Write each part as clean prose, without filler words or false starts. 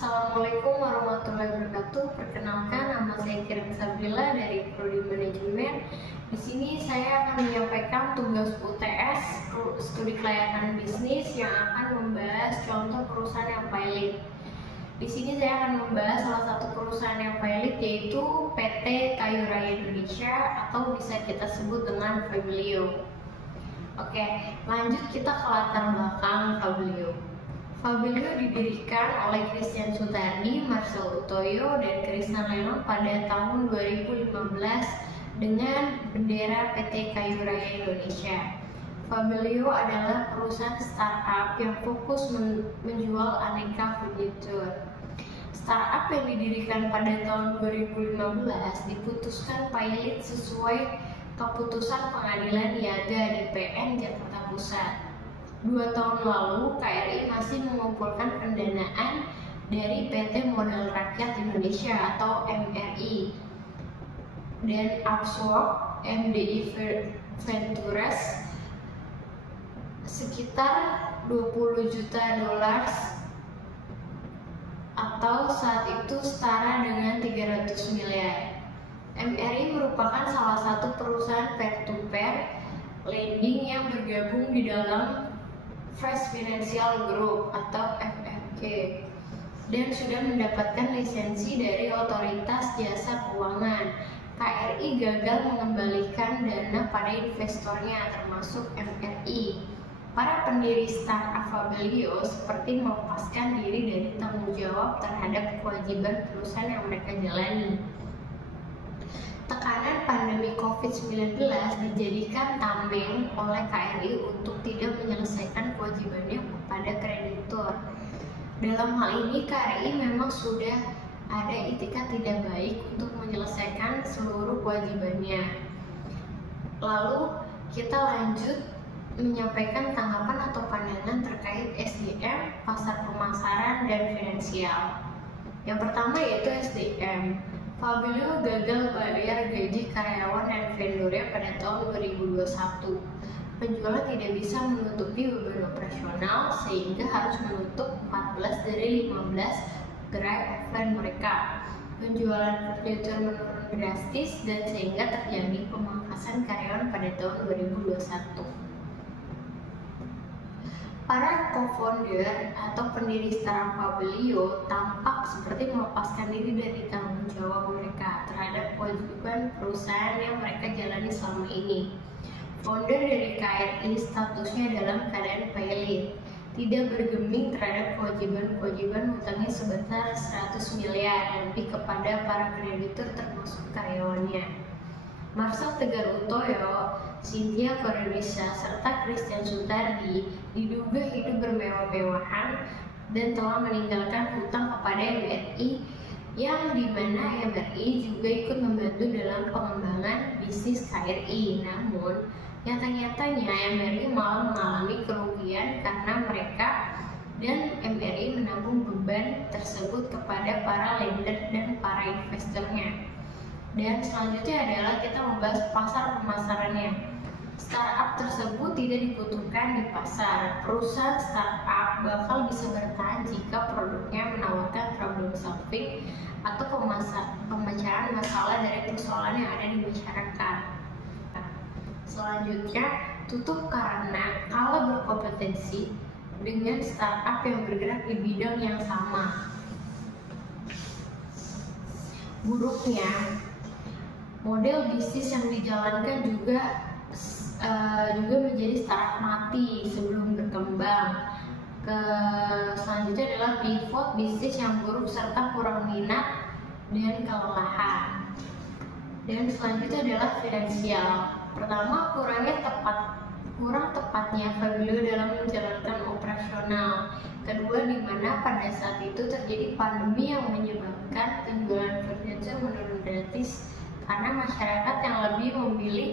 Assalamualaikum warahmatullahi wabarakatuh. Perkenalkan, nama saya Kirim Sabrila dari Prodi Manajemen. Di sini saya akan menyampaikan tugas UTS studi kelayakan bisnis yang akan membahas contoh perusahaan yang pilot. Di sini saya akan membahas salah satu perusahaan yang pilot, yaitu PT Kayu Raya Indonesia atau bisa kita sebut dengan Fabilio. Oke, lanjut kita ke latar belakang Fabilio. Fabilio didirikan oleh Christian Sutardi, Marcel Utoyo, dan Krisna Lenon pada tahun 2015 dengan bendera PT Kayu Raya Indonesia. Fabilio adalah perusahaan startup yang fokus menjual aneka furnitur. Startup yang didirikan pada tahun 2015 diputuskan pilot sesuai keputusan Pengadilan Niaga di PN Jakarta Pusat. 2 tahun lalu, KRI masih mengumpulkan pendanaan dari PT Modal Rakyat Indonesia atau MRI dan Upswap MDI Ventures sekitar 20 juta dolar atau saat itu setara dengan 300 miliar. MRI merupakan salah satu perusahaan peer-to-peer lending yang bergabung di dalam Fresh Financial Group atau FFG dan sudah mendapatkan lisensi dari Otoritas Jasa Keuangan. KRI gagal mengembalikan dana pada investornya termasuk MRI. Para pendiri startup Fabilio seperti melepaskan diri dari tanggung jawab terhadap kewajiban perusahaan yang mereka jalani. Tekanan pandemi COVID-19 dijadikan tameng oleh KRI untuk tidak menyelesaikan kewajibannya kepada kreditur. Dalam hal ini, KRI memang sudah ada itikat tidak baik untuk menyelesaikan seluruh kewajibannya. Lalu kita lanjut menyampaikan tanggapan atau pandangan terkait SDM, pasar pemasaran, dan finansial. Yang pertama yaitu SDM. Fabilio gagal bayar gaji karyawan dan vendornya pada tahun 2021. Penjualan tidak bisa menutupi beban operasional sehingga harus menutup 14 dari 15 gerai offline mereka. Penjualan furnitur menurun drastis dan sehingga terjadi pemangkasan karyawan pada tahun 2021. Para co-founder atau pendiri startup Fabilio tampak seperti melepaskan diri dari tanggung jawab mereka terhadap kewajiban perusahaan yang mereka jalani selama ini. Founder dari KRI statusnya dalam keadaan pilot, tidak bergeming terhadap kewajiban hutangnya sebesar 100 miliar lebih kepada para kreditur termasuk karyawannya. Marcel Tegar Utoyo, Cynthia Korenisa, serta Christian Sutardi diduga hidup bermewah-mewahan dan telah meninggalkan hutang kepada MRI yang dimana MRI juga ikut membantu dalam pengembangan bisnis KRI. Namun, nyata-nyatanya MRI malah mengalami kerugian karena mereka dan MRI menanggung beban tersebut kepada para lender dan para investornya. Dan selanjutnya adalah kita membahas pasar pemasarannya. Startup tersebut tidak dibutuhkan di pasar. Perusahaan startup bakal bisa bertahan jika produknya menawarkan problem solving atau pemecahan masalah dari persoalan yang ada di masyarakat. Selanjutnya, tutup karena kalah berkompetensi dengan startup yang bergerak di bidang yang sama. Buruknya, model bisnis yang dijalankan juga menjadi startup mati sebelum berkembang. Selanjutnya adalah pivot bisnis yang buruk serta kurang minat dan kelelahan. Dan selanjutnya adalah finansial. Pertama, kurang tepatnya Fabilio dalam menjalankan operasional. Kedua, di mana pada saat itu terjadi pandemi yang menyebabkan penjualan furnitur menurun drastis karena masyarakat yang lebih memilih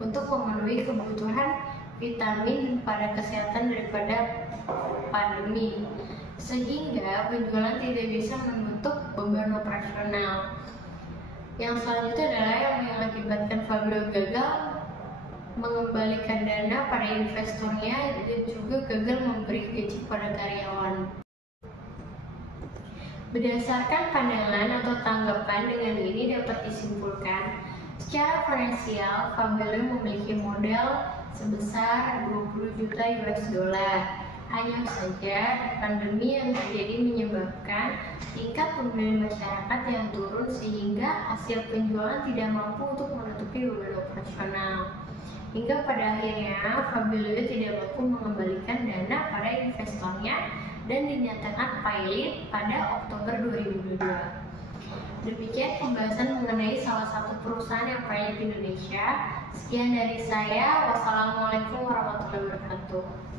untuk memenuhi kebutuhan vitamin pada kesehatan daripada pandemi, sehingga penjualan tidak bisa menutup beban operasional. Yang selanjutnya adalah yang mengakibatkan Fabilio gagal mengembalikan dana pada investornya dan juga gagal memberi gaji pada karyawan. Berdasarkan pandangan atau tanggapan dengan ini dapat disimpulkan, secara finansial, Fabelio memiliki modal sebesar 20 juta US dollar. Hanya saja, pandemi yang terjadi menyebabkan tingkat pembelian masyarakat yang turun sehingga hasil penjualan tidak mampu untuk menutupi beban operasional. Hingga pada akhirnya, Fabelio tidak mampu mengembalikan dana pada investornya dan dinyatakan pilot pada Oktober 2022. Demikian pembahasan mengenai salah satu perusahaan yang pilot di Indonesia. Sekian dari saya. Wassalamualaikum warahmatullahi wabarakatuh.